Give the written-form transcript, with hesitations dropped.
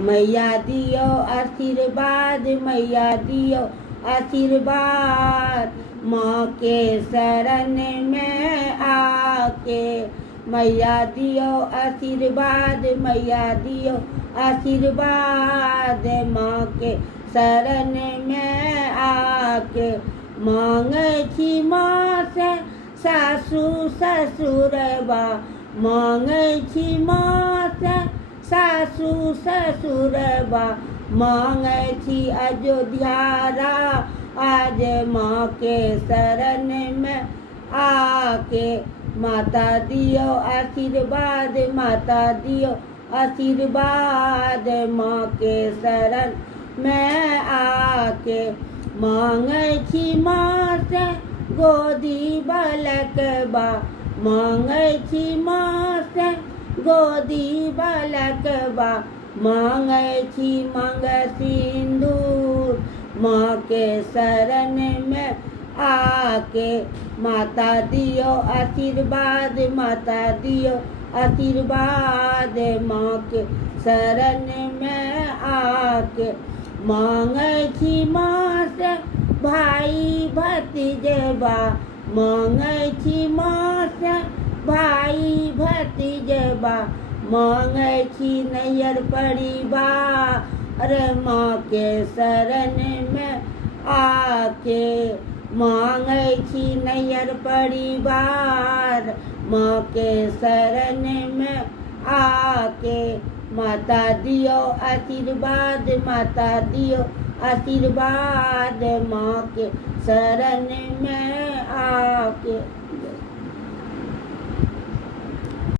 मैया दियो आशीर्वाद, मैया दियो आशीर्वाद, माँ के शरण में आके। मैया दियो आशीर्वाद, मैया दियो आशीर्वाद, माँ के शरण में आके। मांगे छी माँ से सासु ससुरबा, मांगे छी माँ से सासु ससुरबा, मांगे छी अयोध्या आज माँ के शरण में आके। माता दियो आशीर्वाद, माता दियो आशीर्वाद, माँ के शरण में आके। मांगे छी माँ से गोदी बालकबा, मांगे छी माँ से गोदी बालकबा, मांगे छी मंग सिंदूर, माँ के शरण में आके। माता दियो आशीर्वाद, माता दियो आशीर्वाद, माँ के शरण में आके। मांगे छी माँ से भाई भतीजबा, मांगे छी माँ से भाई भतीजबा, मांगे छी नैयर परिवार, माँ के शरण में आके। मांगे छी नैयर परिवार, माँ के शरण में आके। माता दियो आशीर्वाद, माता दियो आशीर्वाद, माँ के शरण में आके।